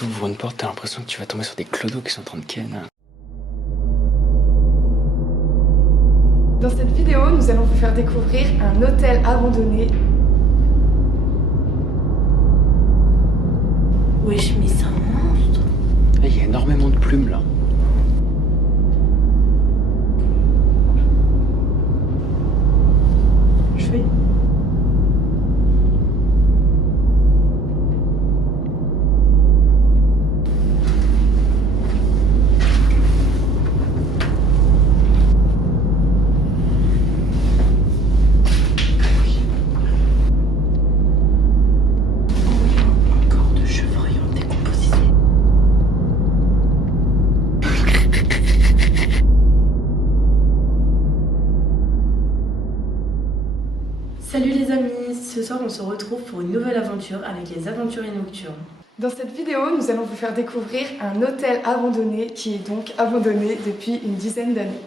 Tu ouvres une porte, t'as l'impression que tu vas tomber sur des clodos qui sont en train de ken. Dans cette vidéo, nous allons vous faire découvrir un hôtel abandonné. Wesh, mais c'est un monstre. Il y a énormément de plumes là. Je fais. Encore de chevreuil en décomposition. Salut les amis, ce soir on se retrouve pour une nouvelle aventure avec les aventuriers nocturnes. Dans cette vidéo, nous allons vous faire découvrir un hôtel abandonné qui est donc abandonné depuis une dizaine d'années.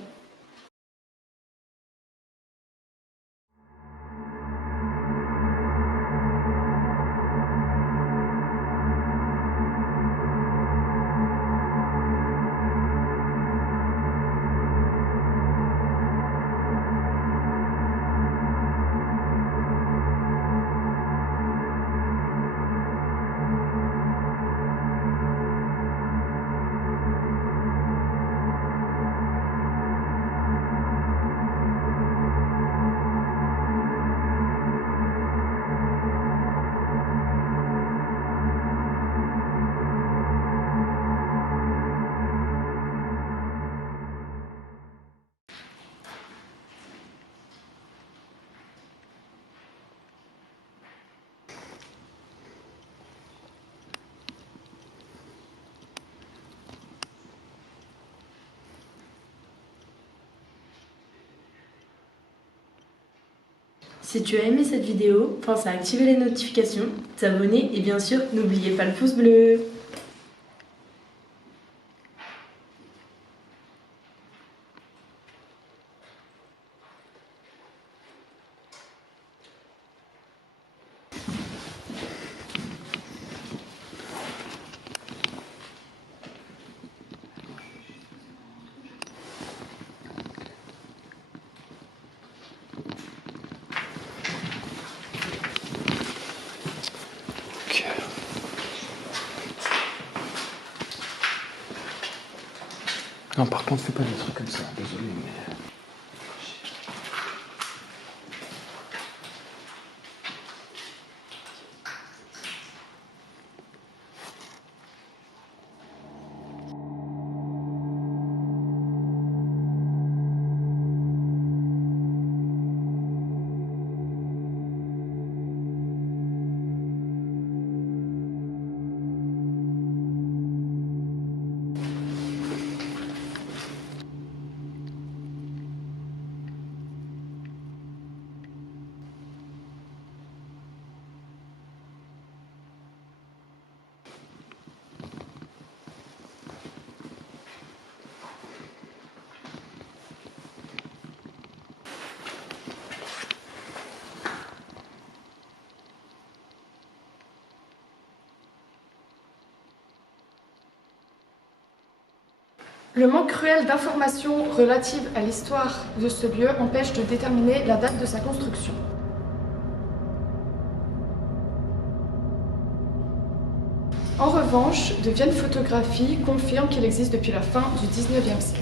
Si tu as aimé cette vidéo, pense à activer les notifications, t'abonner et bien sûr n'oubliez pas le pouce bleu. Ok. Non, par contre, fais pas des trucs comme ça, désolé, mais. Le manque cruel d'informations relatives à l'histoire de ce lieu empêche de déterminer la date de sa construction. En revanche, de vieilles photographies confirment qu'il existe depuis la fin du XIXe siècle.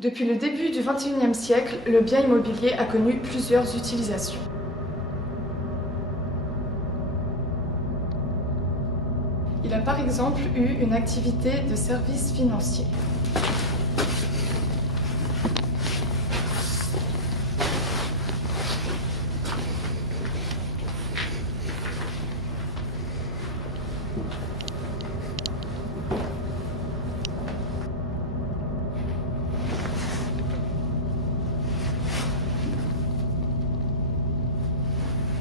Depuis le début du XXIe siècle, le bien immobilier a connu plusieurs utilisations. Il a par exemple eu une activité de service financier.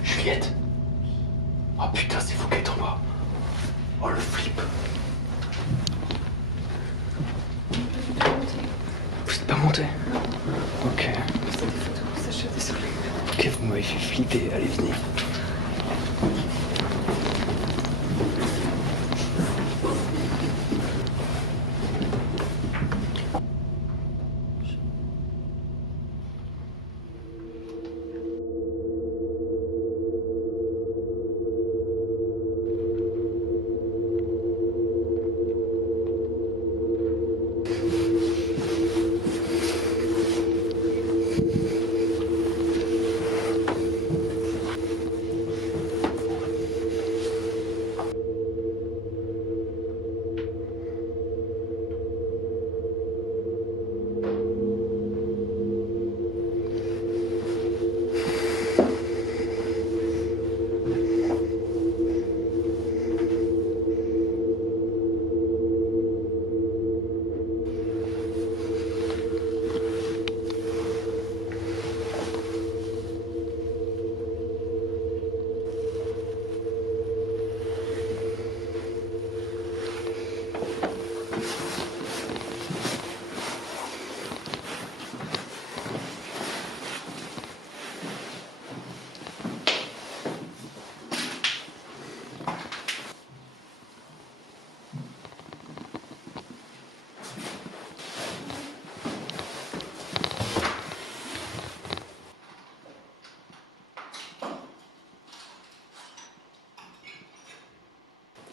Juliette. Oh putain, c'est vous qui êtes en bas. Oh le flip. Vous êtes pas monté? Ok. C'est des photos, ça, je suis désolée. Ok, vous m'avez fait flipper. Allez, venez.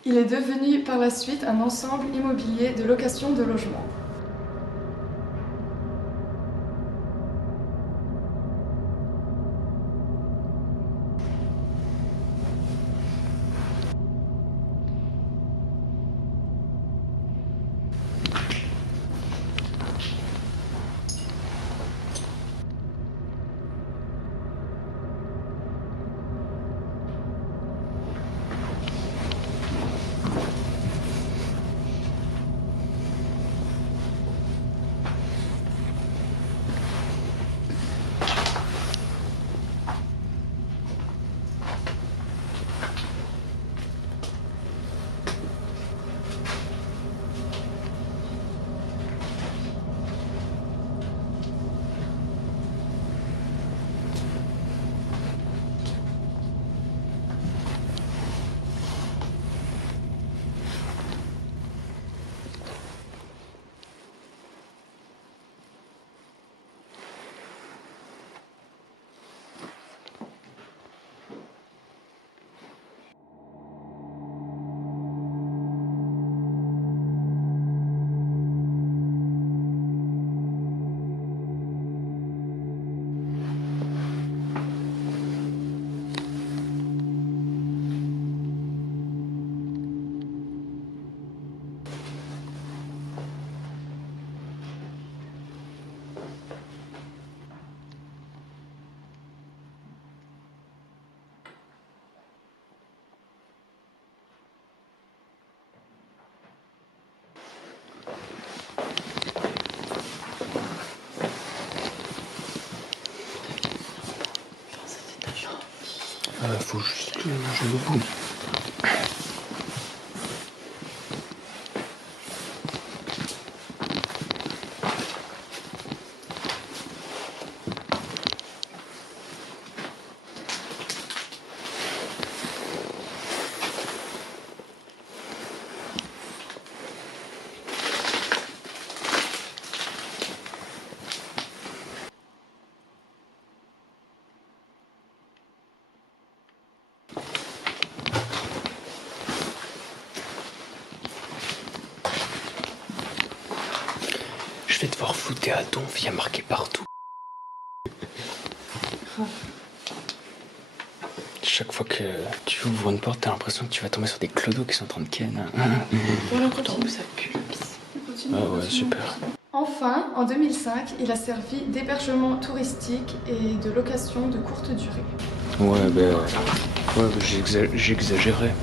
Il est devenu par la suite un ensemble immobilier de location de logements. Faut juste que je me bouge. vais devoir flouter à donf, il y a marqué partout. Chaque fois que tu ouvres une porte, t'as l'impression que tu vas tomber sur des clodos qui sont en train de ken. Voilà, continue. Ça pue la pisse. Ah ouais, super. Enfin, en 2005, il a servi d'hébergement touristique et de location de courte durée. Ouais, j'exagérais.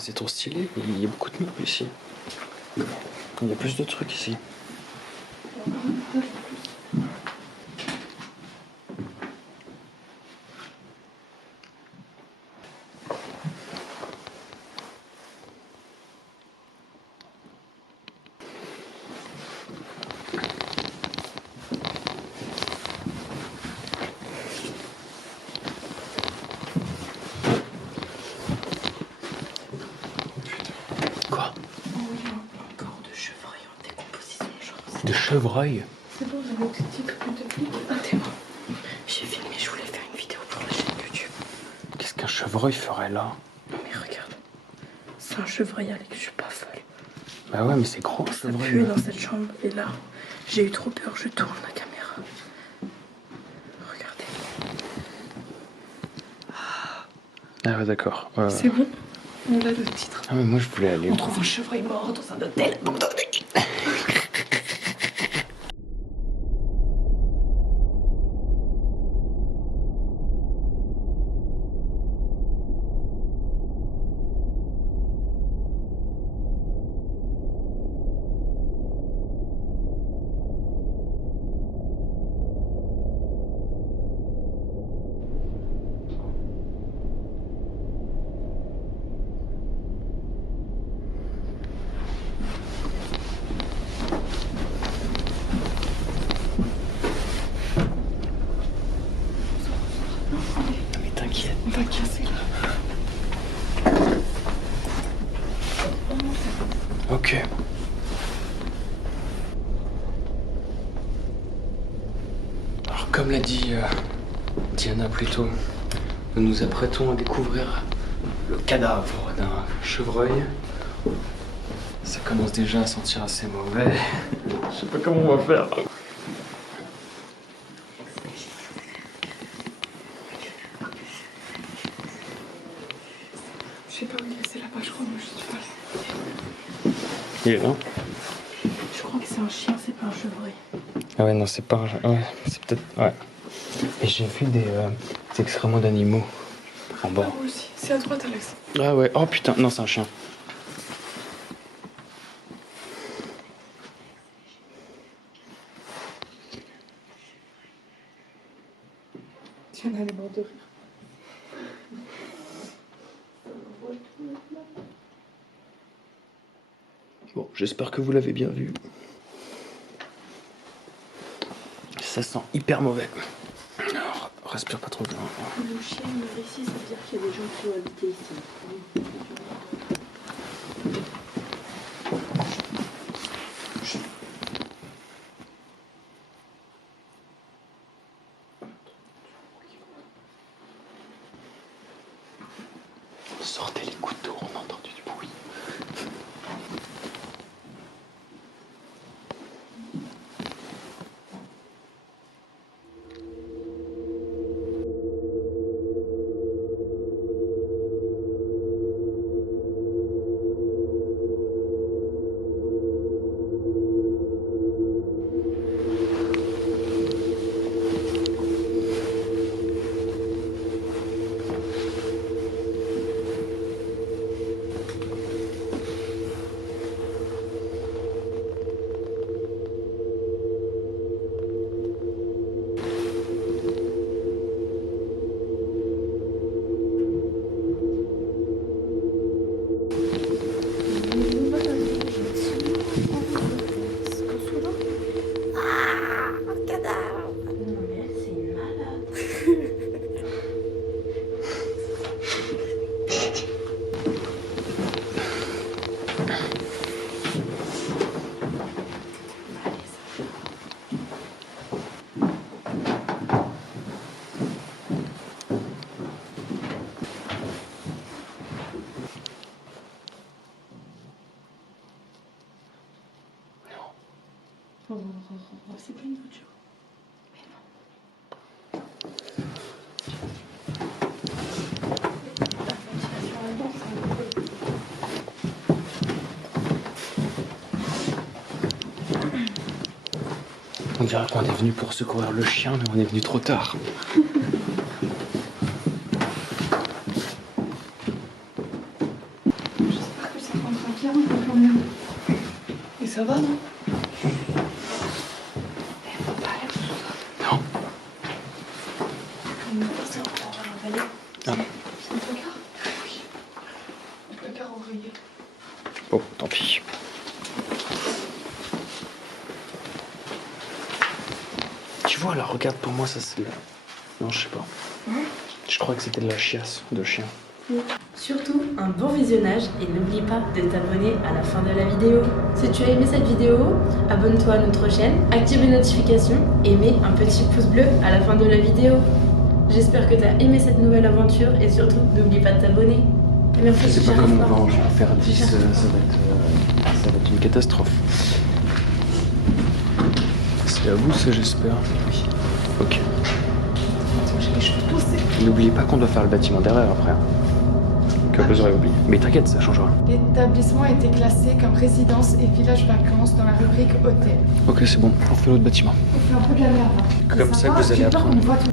C'est trop stylé, il y a beaucoup de meubles ici. Il y a plus de trucs ici. Quoi? Oh, il y a un corps de chevreuil en décomposition, genre. De chevreuil? C'est bon, j'ai le titre plus de plus. Ah, t'es bon. J'ai filmé, je voulais faire une vidéo pour la chaîne YouTube. Qu'est-ce qu'un chevreuil ferait là? Non mais regarde, c'est un chevreuil Alex, je suis pas folle. Bah ouais, mais c'est gros un Ça chevreuil. pue dans cette chambre et là, j'ai eu trop peur, je tourne la caméra. Regardez. Ah ouais, d'accord. C'est bon, on a le titre. Ah mais moi je voulais aller. On trouve un chevreuil mort dans un hôtel. Non mais t'inquiète. On va casser là. Ok. Alors comme l'a dit Diana plus tôt, nous nous apprêtons à découvrir le cadavre d'un chevreuil. Ça commence déjà à sentir assez mauvais. Je sais pas comment on va faire. Je sais pas où il est, c'est là-bas, je crois, moi je suis pas. Il est là? Je crois que c'est un chien, c'est pas un chevreuil. Ah ouais, non, c'est pas un... Ouais, c'est peut-être... Ouais. Et j'ai vu des excréments d'animaux en bas. Ah, moi aussi, c'est à droite, Alex. Ah ouais, oh putain, non, c'est un chien. Tu en as les morts de rire. Bon, j'espère que vous l'avez bien vu. Ça sent hyper mauvais. Alors, respire pas trop bien. Le chien meurt ici, ça veut dire qu'il y a des gens qui ont habité ici. Sortez les couteaux, on a entendu du bruit. C'est pas une voiture. On dirait qu'on est venu pour secourir le chien, mais on est venu trop tard. J'espère que ça rendra bien quand même. Et ça va, non? Non. C'est un placard? Oui. Un placard oreiller. Bon, tant pis. Tu vois, là, regarde, pour moi, ça c'est... Non, je sais pas. Je crois que c'était de la chiasse de chien. Surtout, un bon visionnage et n'oublie pas de t'abonner à la fin de la vidéo. Si tu as aimé cette vidéo, abonne-toi à notre chaîne, active les notifications et mets un petit pouce bleu à la fin de la vidéo. J'espère que tu as aimé cette nouvelle aventure et surtout, n'oublie pas de t'abonner. Et merci. Je sais pas comment on va en faire 10, ça va être une catastrophe. C'est à vous, ça, j'espère. Oui. Ok. J'ai les cheveux poussés. N'oubliez pas qu'on doit faire le bâtiment derrière après. Que vous aurez oublié. Mais t'inquiète, ça changera. L'établissement a été classé comme résidence et village vacances dans la rubrique hôtel. Ok, c'est bon, on fait l'autre bâtiment. On fait un peu de la merde. Comme ça que vous allez apprendre. On voit tout.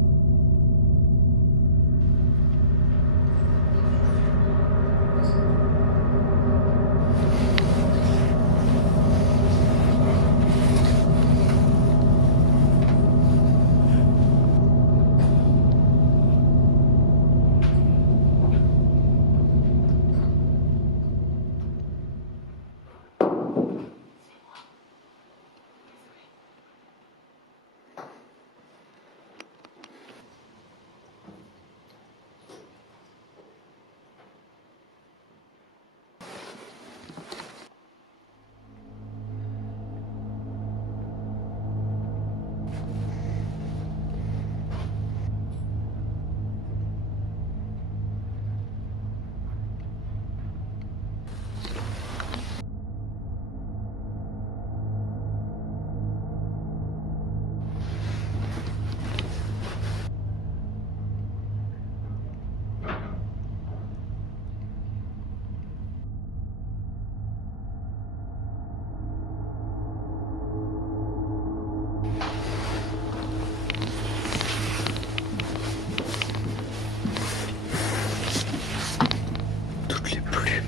Toutes les plumes.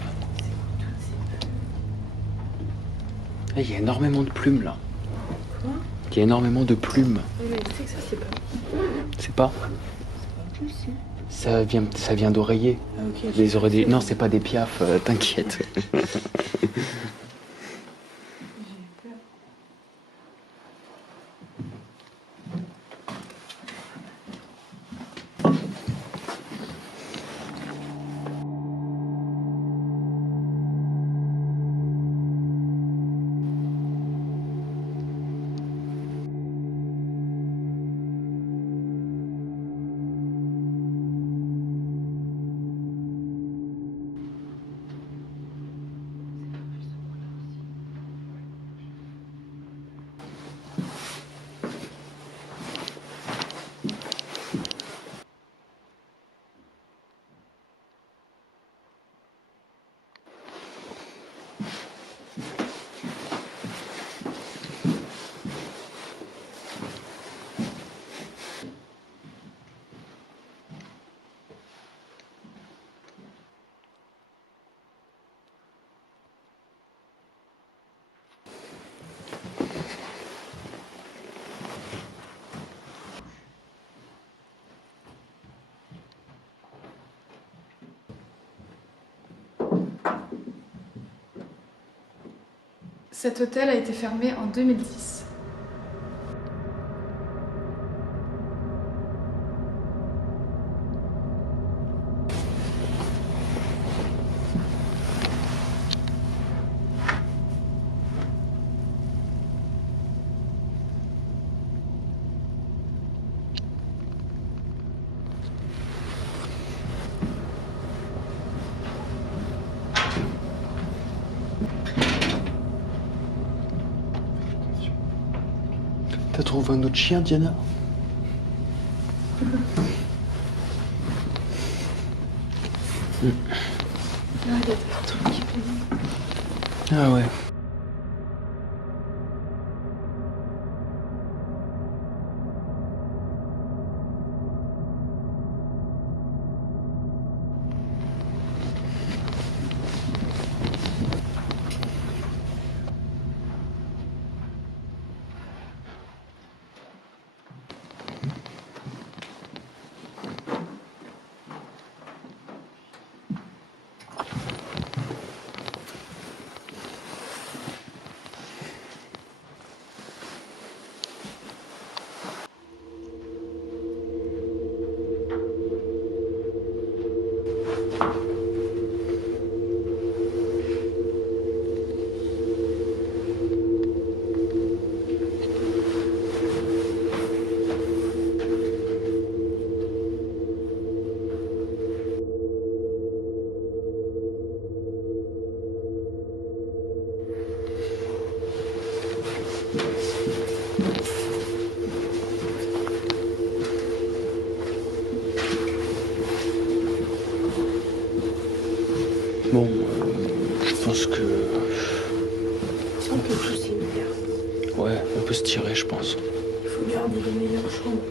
Eh, il y a énormément de plumes là. Quoi? Il y a énormément de plumes. Oui, mais tu sais que ça, c'est pas. C'est pas? C'est pas plus, Ça vient d'oreiller. Ah, ok. Les oreilles des... Non, c'est pas des piafs, t'inquiète. Cet hôtel a été fermé en 2010. T'as trouvé un autre chien, Diana? Ah ouais. Bon, je pense que... On peut tous y venir. Ouais, on peut se tirer, je pense. Il faut garder les meilleures chambres.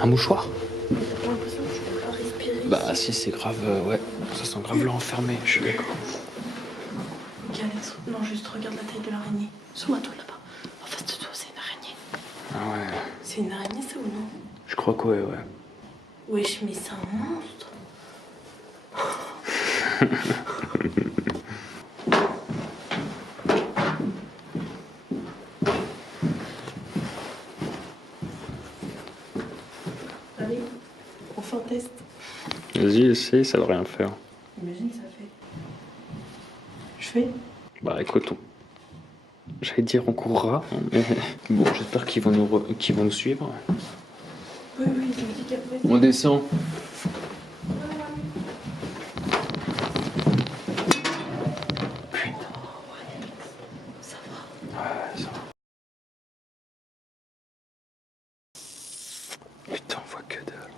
Un mouchoir? T'as pas l'impression que je peux pas respirer? Bah si, c'est grave, ouais. Ça sent grave l'enfermé, je suis d'accord. Ok, Alex, non, juste regarde la taille de l'araignée. Sur ma toile là-bas. En face de toi, c'est une araignée. Ah ouais. C'est une araignée, ça ou non? Je crois que ouais, ouais. Wesh, mais c'est un monstre. Allez, on fait un test. Vas-y, essaye, ça va rien faire. Imagine, ça fait. Je fais? Bah écoute, j'allais dire on courra, hein, mais bon, j'espère qu'ils vont nous suivre. Oui, oui, je me dis qu'après. On descend. Putain. Ça va. Ouais, ça va. Putain, on voit que dalle.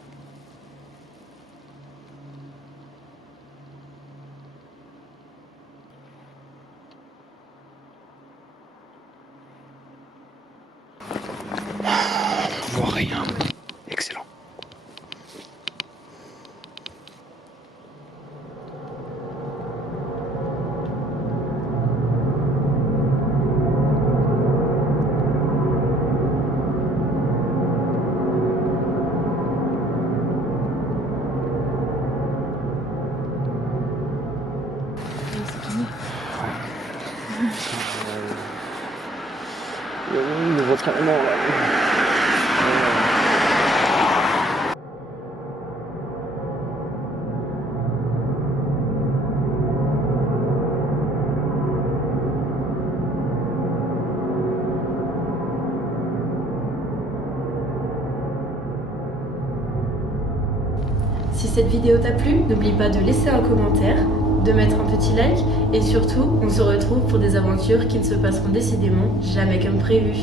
On voit rien. Excellent. Nouveau traitement là. Si cette vidéo t'a plu, n'oublie pas de laisser un commentaire, de mettre un petit like et surtout, on se retrouve pour des aventures qui ne se passeront décidément jamais comme prévu.